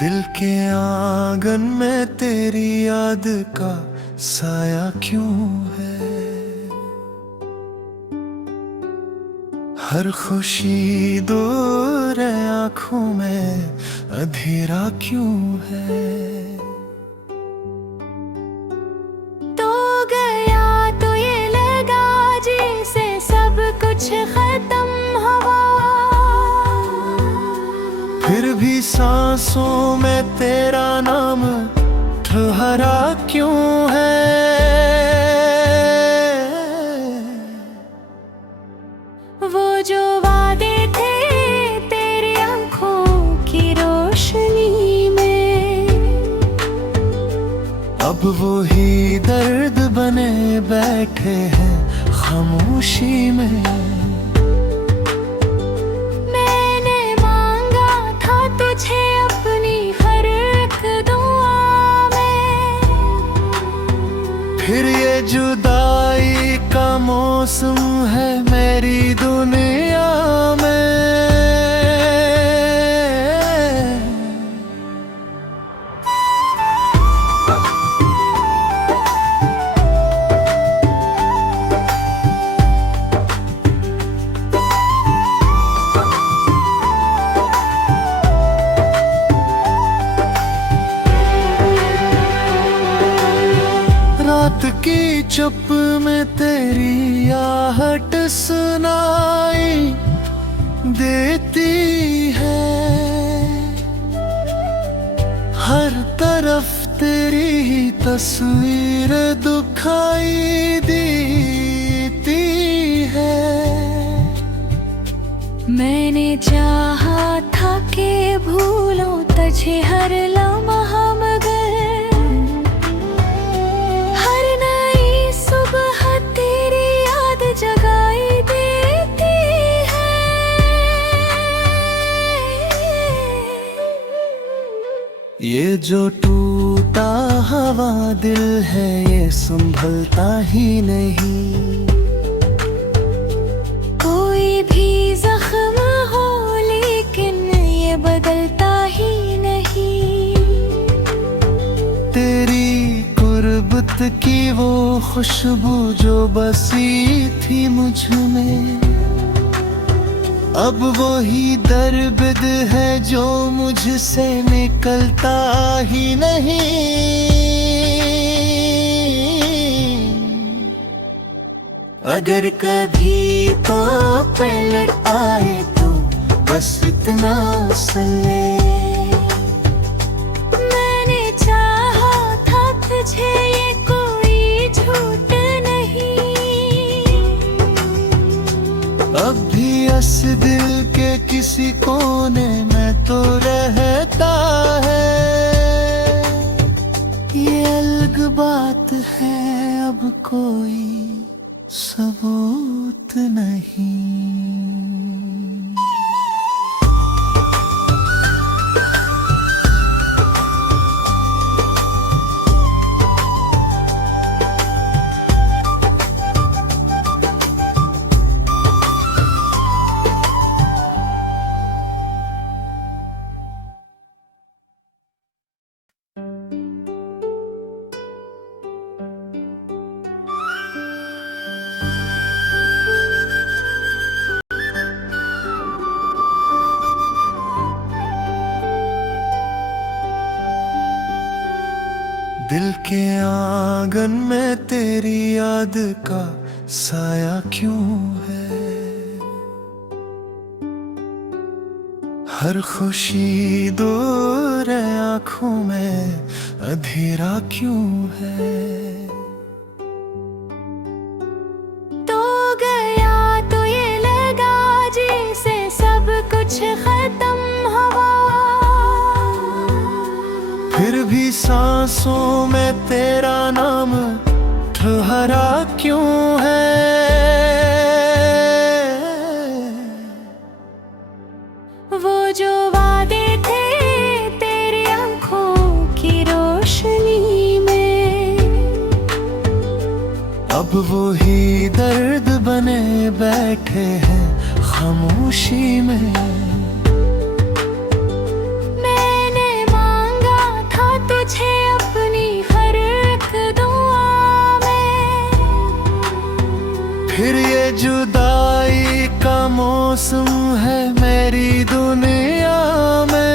दिल के आंगन में तेरी याद का साया क्यों है। हर खुशी दूर है, आंखों में अंधेरा क्यों है। तो गया तो ये लगा जैसे सब कुछ खत्म हुआ, फिर भी सांसों में तेरा नाम ठहरा क्यों है। वो जो वादे थे तेरी आंखों की रोशनी में, अब वो ही दर्द बने बैठे हैं खामोशी में। मैंने मांगा था तुझे अपनी हर एक दुआ में, फिर ये जुदाई का मौसम है मेरी दुनिया में। रात की चुप में तेरी आहट सुनाई देती है, हर तरफ तेरी ही तस्वीर दुखाई देती है। मैंने चाहा था कि भूलो तुझे हर लम्हा, मगर हर नई सुबह तेरी याद जगाई देती है। ये जो टूटा हवा दिल है ये संभलता ही नहीं। कोई भी जख्म हो लेकिन ये बदलता ही नहीं। तेरी गुर्बत की वो खुशबू जो बसी थी मुझ में, अब वो ही दर्द है जो मुझसे निकलता ही नहीं। अगर कभी तो पलट आए तो बस इतना सुन ले। मैंने चाहा था तुझे ये कोई झूठ नहीं। अब भी इस दिल के किसी कोने में तो रहता है। ये अलग बात है, अब कोई सबूत नहीं। दिल के आंगन में तेरी याद का साया क्यों है। हर खुशी दूर है, आंखों में अंधेरा क्यों है। तो गया तो ये लगा जैसे सब कुछ खत्म हुआ, फिर भी सांसों में तेरा नाम ठहरा क्यों है। वो जो वादे थे तेरी आंखों की रोशनी में, अब वो ही दर्द बने बैठे हैं खामोशी में। मैंने मौसम है मेरी दुनिया में।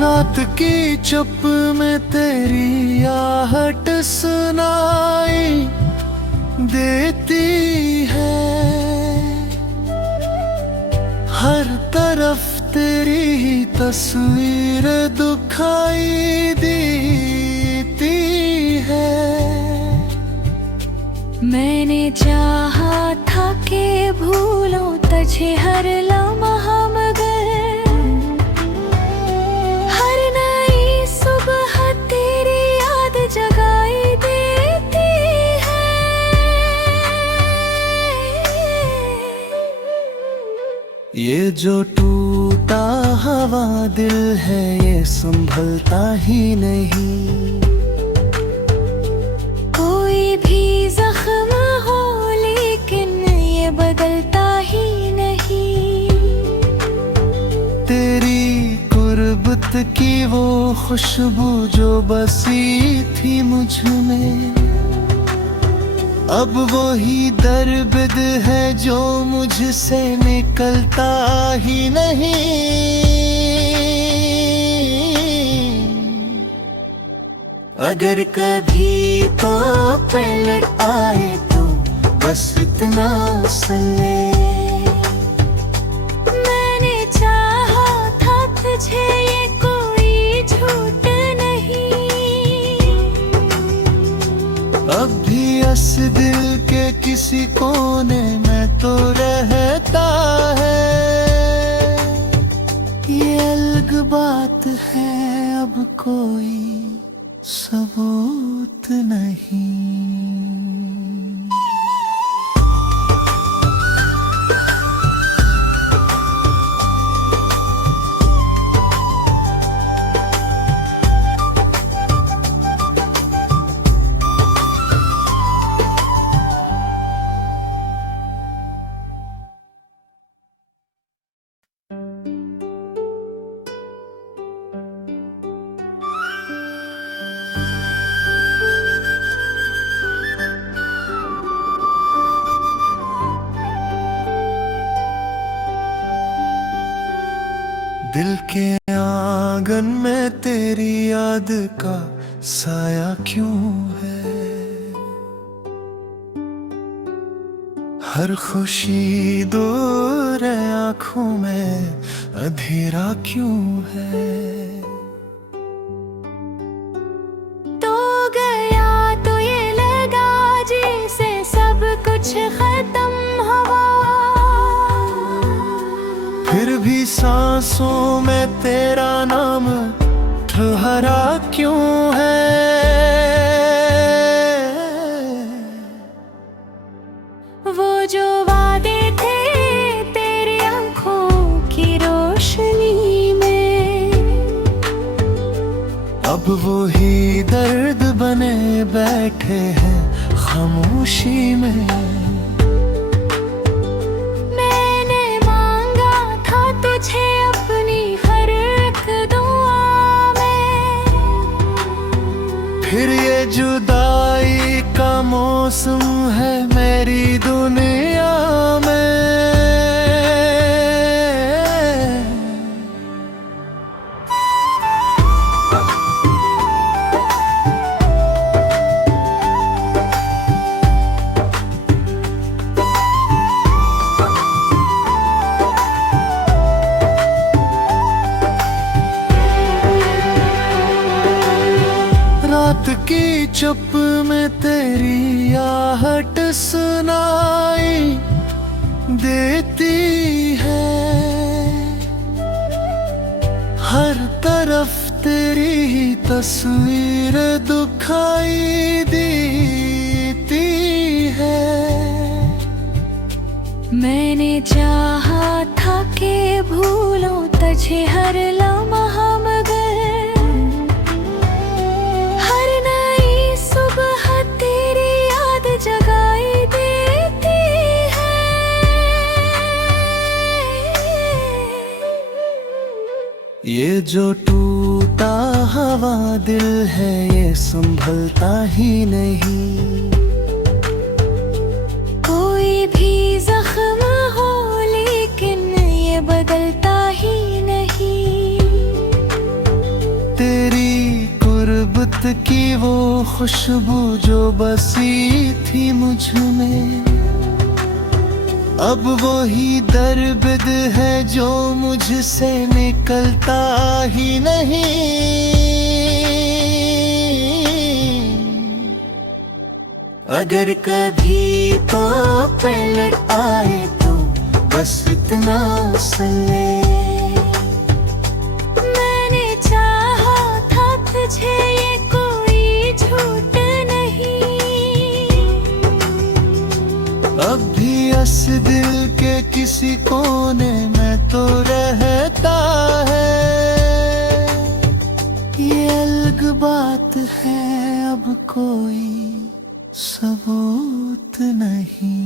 रात की चुप में तेरी आहट सुनाई देती है, हर तरफ तेरी ही तस्वीर दुखाई देती है। मैंने चाहा था कि भूलो तुझे हर लम्हा, मगर हर नई सुबह तेरी याद जगाई देती है। ये जो टूटा हवा दिल है ये संभलता ही नहीं। कोई भी जख्म हो लेकिन ये बदलता ही नहीं। तेरी गुर्बत की वो खुशबू जो बसी थी मुझ में, अब वही दर्द है जो मुझसे निकलता ही नहीं। अगर कभी तो पलट आए तो बस इतना सुन ले। मैंने चाहा था तुझे ये कोई झूठ नहीं। अब भी इस दिल के किसी कोने में तो रहता है। ये अलग बात है, अब कोई सबूत नहीं। दिल के आंगन में तेरी याद का साया क्यों है? हर खुशी दूर है, आंखों में अंधेरा क्यों है? तो गया तो ये लगा जैसे सब कुछ खत्म हुआ। फिर भी सांसों में तेरा नाम ठहरा क्यों है? वो जो वादे थे तेरी आंखों की रोशनी में, अब वो ही दर्द बने बैठे हैं खामोशी में। मैंने मांगा था तुझे अपनी हर एक दुआ में। फिर ये जुदाई का मौसम है मेरी दुनिया में। रात की चुप में तेरी आहट सुनाई देती है, हर तरफ तेरी ही तस्वीर दुखाई देती है। मैंने चाहा था कि भूलो तुझे हर लम्हा, मगर हर ये जो टूटा हवा दिल है ये संभलता ही नहीं। कोई भी जख्म हो लेकिन ये बदलता ही नहीं। तेरी कुर्बत की वो खुशबू जो बसी थी मुझ में, अब वही दर्द है जो मुझसे निकलता ही नहीं। अगर कभी तो पलट आए तो बस इतना सुन ले। मैंने चाहा था तुझे ये कोई झूठ नहीं। अब भी इस दिल के किसी कोने में तो रहता है। ये अलग बात है अब कोई सबूत नहीं।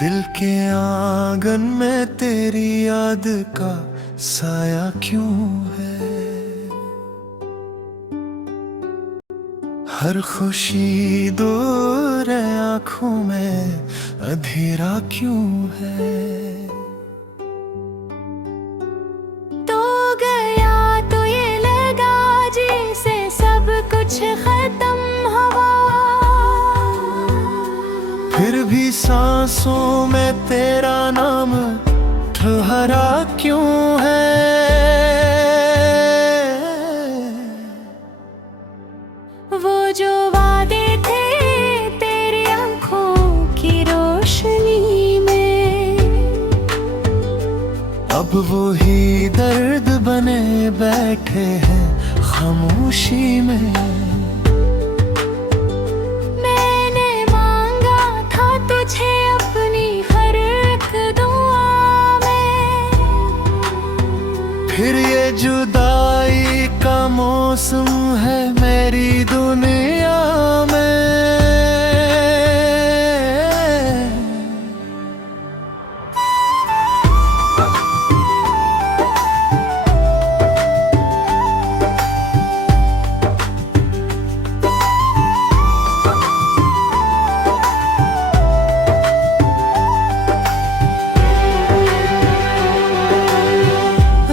दिल के आंगन में तेरी याद का साया क्यों है? हर खुशी दूर है आंखों में अंधेरा क्यों है? तो गया तो ये लगा जैसे सब कुछ खत्म हुआ। फिर भी सांसों में तेरा नाम ठहरा क्यों है? वो जो वादे थे तेरी आंखों की रोशनी में, अब वो ही दर्द बने बैठे हैं खामोशी में। फिर ये जुदाई का मौसम है मेरी दुनिया में।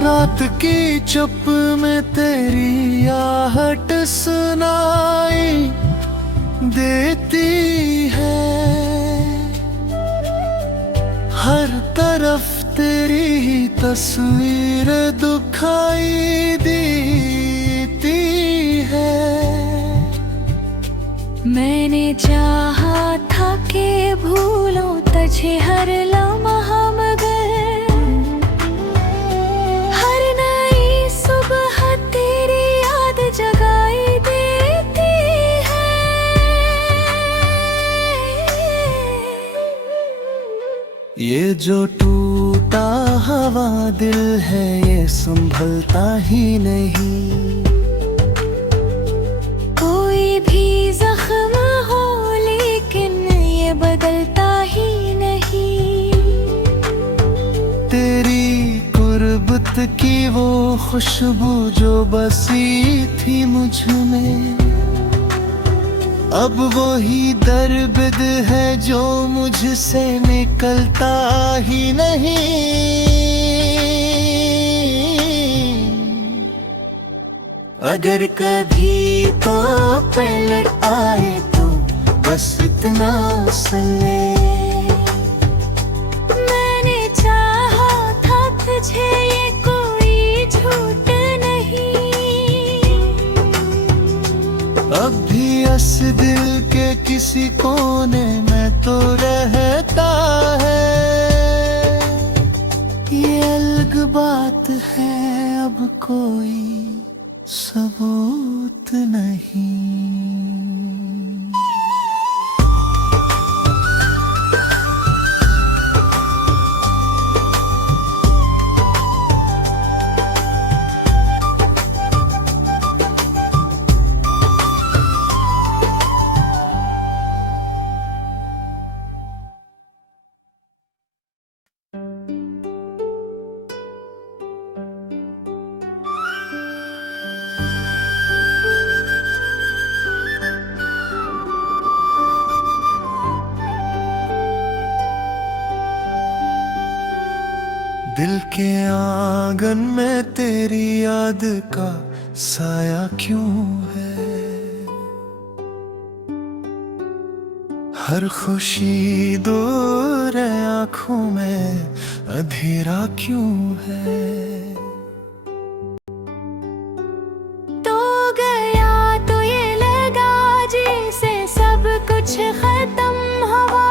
रात की चुप में तेरी आहट सुनाई देती है। हर तरफ तेरी ही तस्वीर दुखाई देती है। मैंने चाहा था कि भूलो तुझे हर लम्हा, मगर हर नई सुबह तेरी याद जगाई देती है। ये जो टूटा हवा दिल है ये संभलता ही नहीं। कोई भी जख्म हो लेकिन ये बदलता ही नहीं। तेरी कुर्बत की वो खुशबू जो बसी थी मुझ में, अब वही दर्द है जो मुझसे निकलता ही नहीं। अगर कभी तो पलट आए तो बस इतना सुन ले। मैंने चाहा था तुझे ये कोई झूठ नहीं। अब भी इस दिल के किसी कोने में तो रहता है। ये अलग बात है, अब कोई सबूत नहीं। दिल के आंगन में तेरी याद का साया क्यों है? हर खुशी दूर है, आंखों में अंधेरा क्यों है? तो गया तो ये लगा जैसे सब कुछ खत्म हुआ।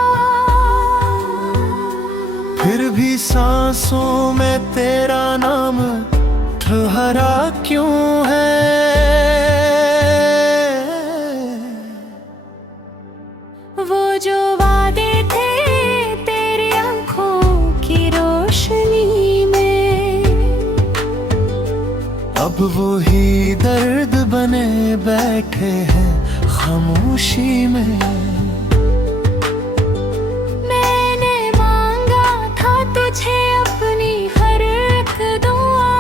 फिर भी सांसों में तेरा नाम ठहरा क्यों है? वो जो वादे थे तेरी आंखों की रोशनी में, अब वो ही दर्द बने बैठे हैं खामोशी में। मैंने मांगा था तुझे अपनी हर एक दुआ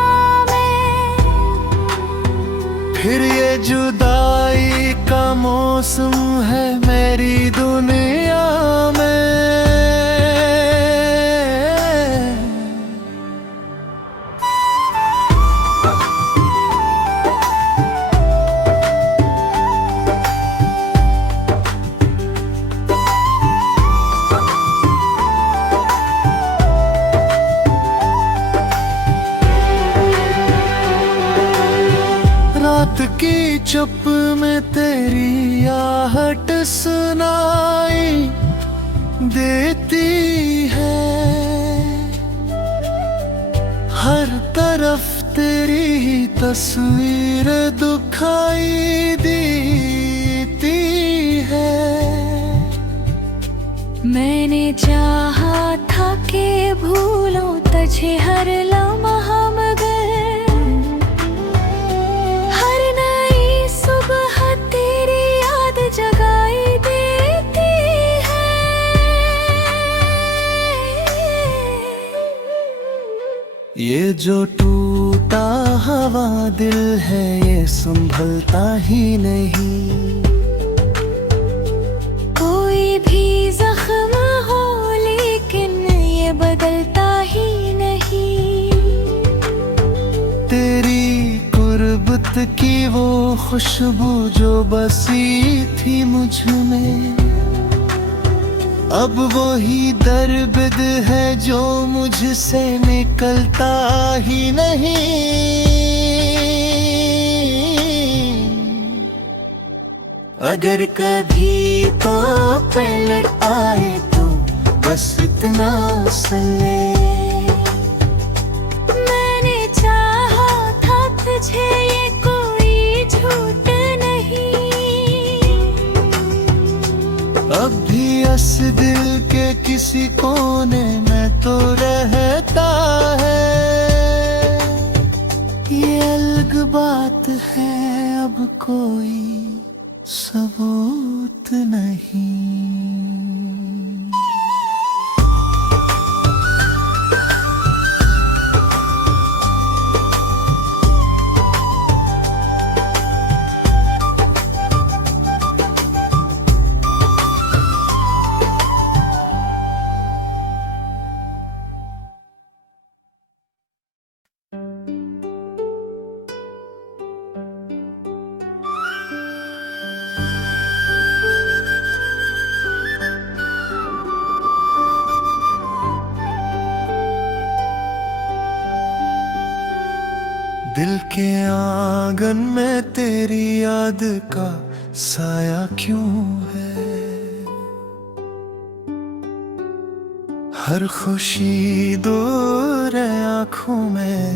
में। फिर ये जुदाई का मौसम है मेरी दुनिया में। रात की चुप में तेरी आहट सुनाई देती है। हर तरफ तेरी ही तस्वीर दुखाई देती है। मैंने चाहा था कि भूलो तुझे हर लम्हा, मगर हर नई सुबह तेरी याद जगाई देती है। ये जो टूटा हवा दिल है ये संभलता ही नहीं। कोई भी जख्म हो लेकिन ये बदलता ही नहीं। तेरी गुर्बत की वो खुशबू जो बसी थी मुझ में, अब वही दर्द है जो मुझसे निकलता ही नहीं। अगर कभी तो पलट आए तो बस इतना सुन ले। मैंने चाहा था तुझे ये कोई झूठ नहीं। अब भी इस दिल के किसी कोने में तो रहता है। ये अलग बात है, अब कोई सबूत नहीं। दिल के आंगन में तेरी याद का साया क्यों है? हर खुशी दूर है, आंखों में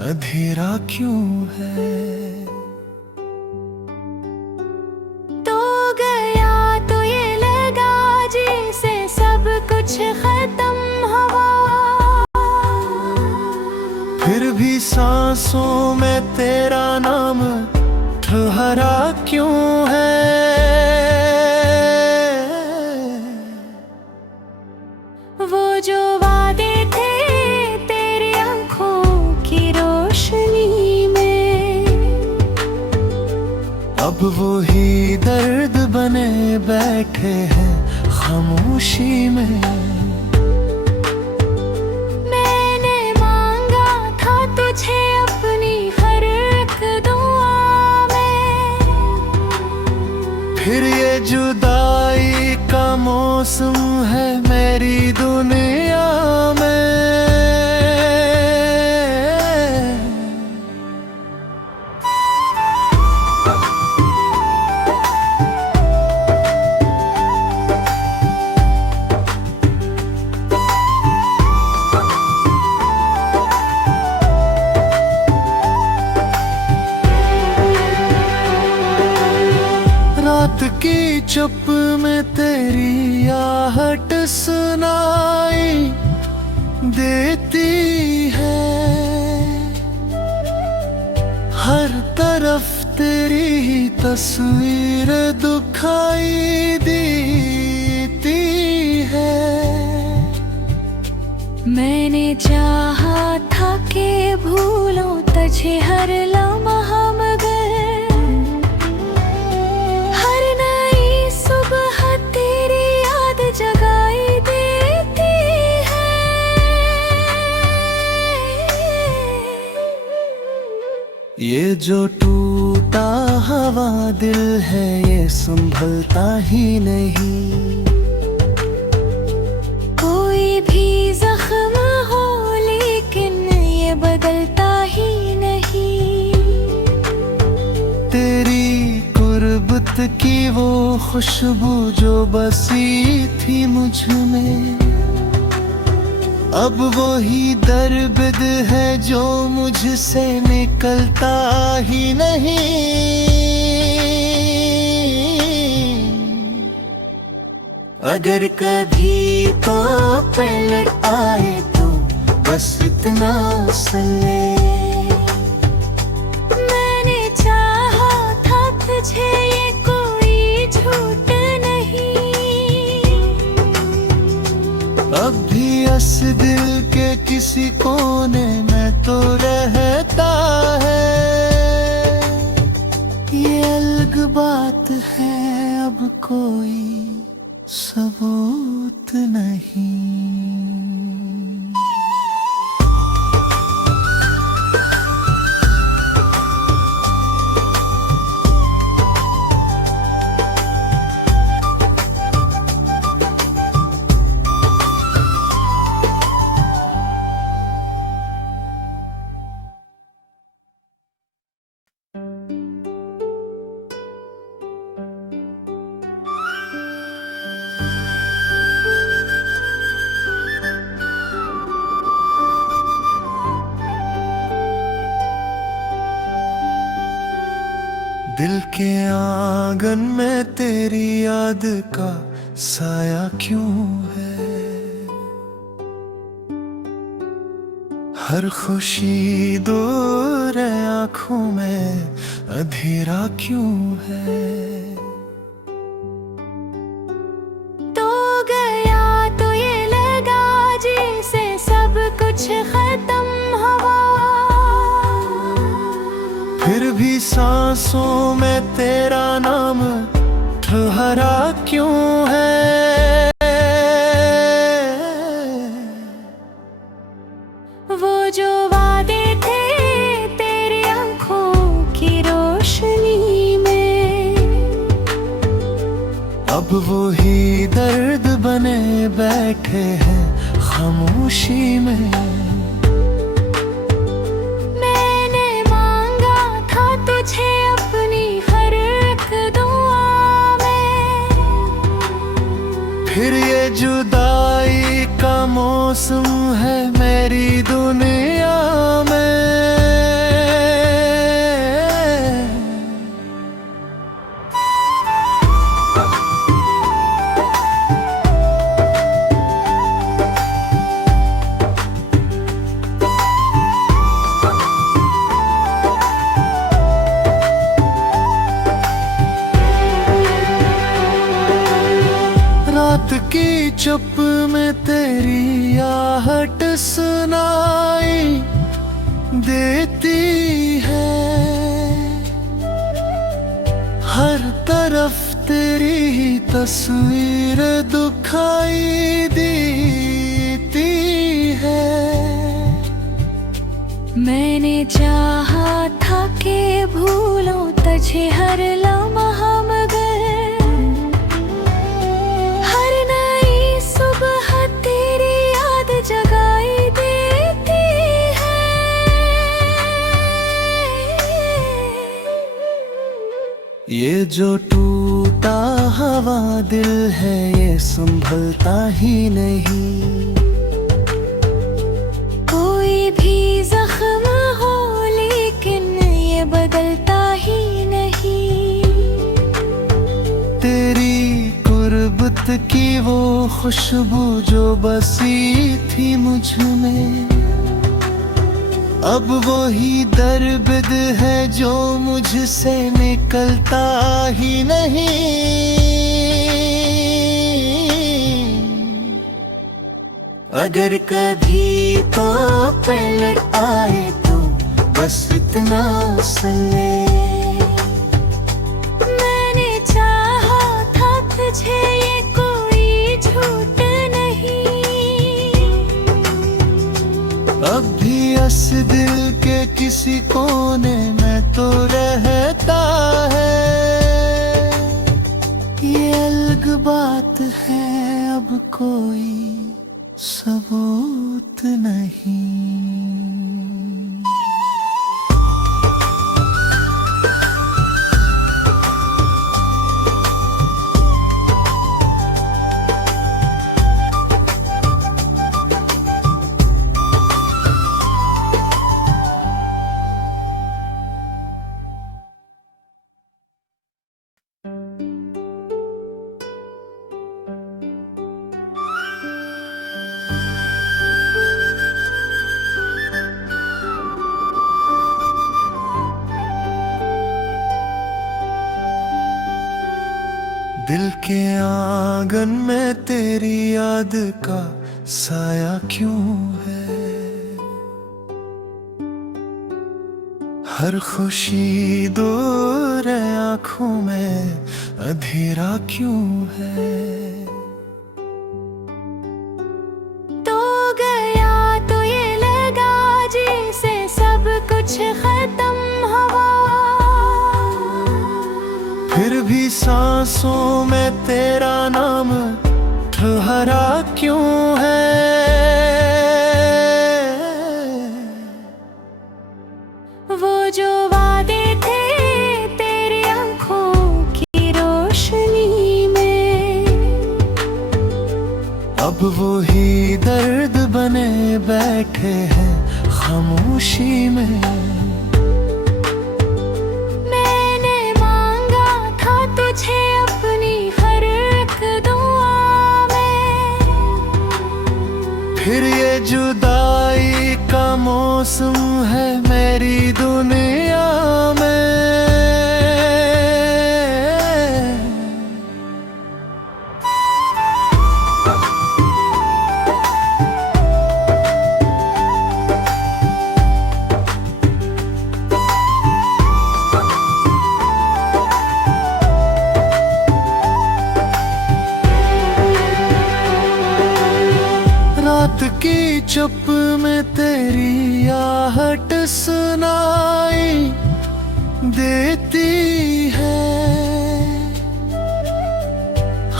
अंधेरा क्यों है। तो गया तो ये लगा जैसे सब कुछ खत्म हुआ, फिर भी सांसों में तेरा नाम ठहरा क्यों है। वो जो वादे थे तेरी आंखों की रोशनी में, अब वो ही दर्द बने बैठे हैं खामोशी में। मैंने मांगा था तुझे अपनी हर एक दुआ में, फिर ये जुदाई का मौसम है मेरी दुनिया में। रात की चुप में तेरी आहट सुनाई देती है, हर तरफ तेरी ही तस्वीर दुखाई देती है। मैंने चाहा था कि भूलो तुझे हर लम्हा, मगर हर नई सुबह तेरी याद जगाई देती है। ये जो टूटा हवा दिल है ये संभलता ही नहीं। कोई भी जख्म हो लेकिन ये बदलता ही नहीं। तेरी कुर्बत की वो खुशबू जो बसी थी मुझ में, अब वो ही दर्द है जो मुझसे निकलता ही नहीं। अगर कभी तो पलट आए तो बस इतना सुन ले। मैंने चाहा था तुझे ये कोई झूठ नहीं। अब भी इस दिल के किसी कोने में तो रहता है। ये अलग बात है, अब कोई सबूत नहीं। दिल के आंगन में तेरी याद का साया क्यों है। हर खुशी दूर है, आंखों में अंधेरा क्यों है। तो गया तो ये लगा जैसे सब कुछ खत्म हुआ, फिर भी सांसों में तेरा नाम ठहरा क्यों है। वो जो वादे थे तेरी आंखों की रोशनी में, अब वो ही दर्द बने बैठे हैं खामोशी में। मैंने मांगा था तुझे अपनी हर एक दुआ में, फिर ये जुदाई का मौसम है मेरी दुनिया में। रात की चुप में तेरी आहट सुनाई देती है, हर तरफ तेरी ही तस्वीर दुखाई देती है। मैंने चाहा था कि भूलो तुझे हर लम्हा, मगर हर नई सुबह तेरी याद जगाई देती है। ये जो टूटा हवा दिल है ये संभलता ही नहीं। कोई भी जख्म हो लेकिन ये बदलता ही नहीं। तेरी गुर्बत की वो खुशबू जो बसी थी मुझ में, अब वही दर्द है जो मुझसे निकलता ही नहीं। अगर कभी तो पलट आए तो बस इतना सुन ले। मैंने चाहा था तुझे ये कोई झूठ नहीं। अब भी इस दिल के किसी कोने में तो रहता है। ये अलग बात है, अब कोई सबूत नहीं। दिल के आंगन में तेरी याद का साया क्यों है? हर खुशी दूर है, आंखों में अंधेरा क्यों है? तो गया तो ये लगा जैसे सब कुछ खत्म हुआ। फिर भी सांसों में तेरा नाम ठहरा क्यों है? वो जो वादे थे तेरी आंखों की रोशनी में, अब वो ही दर्द बने बैठे हैं खामोशी में। मैंने मांगा था तुझे अपनी हर एक दुआ में। फिर ये जुदाई का मौसम है मेरी दुनिया में। रात की चुप में तेरी आहट सुनाई देती है,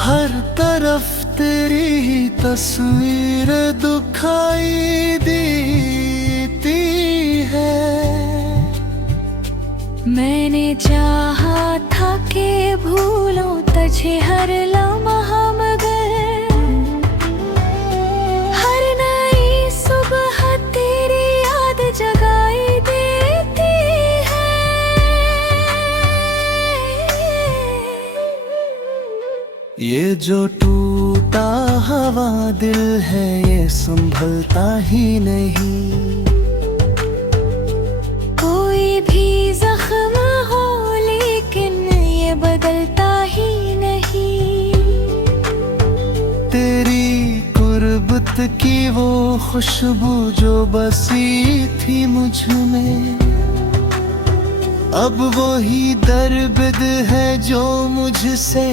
हर तरफ तेरी ही तस्वीर दुखाई देती है। मैंने चाहा था कि भूलो तुझे हर लम्हा, मगर हर नई जो टूटा हवा दिल है ये संभलता ही नहीं। कोई भी जख्म हो लेकिन ये बदलता ही नहीं। तेरी कुर्बत की वो खुशबू जो बसी थी मुझ में, अब वही दर्द है जो मुझसे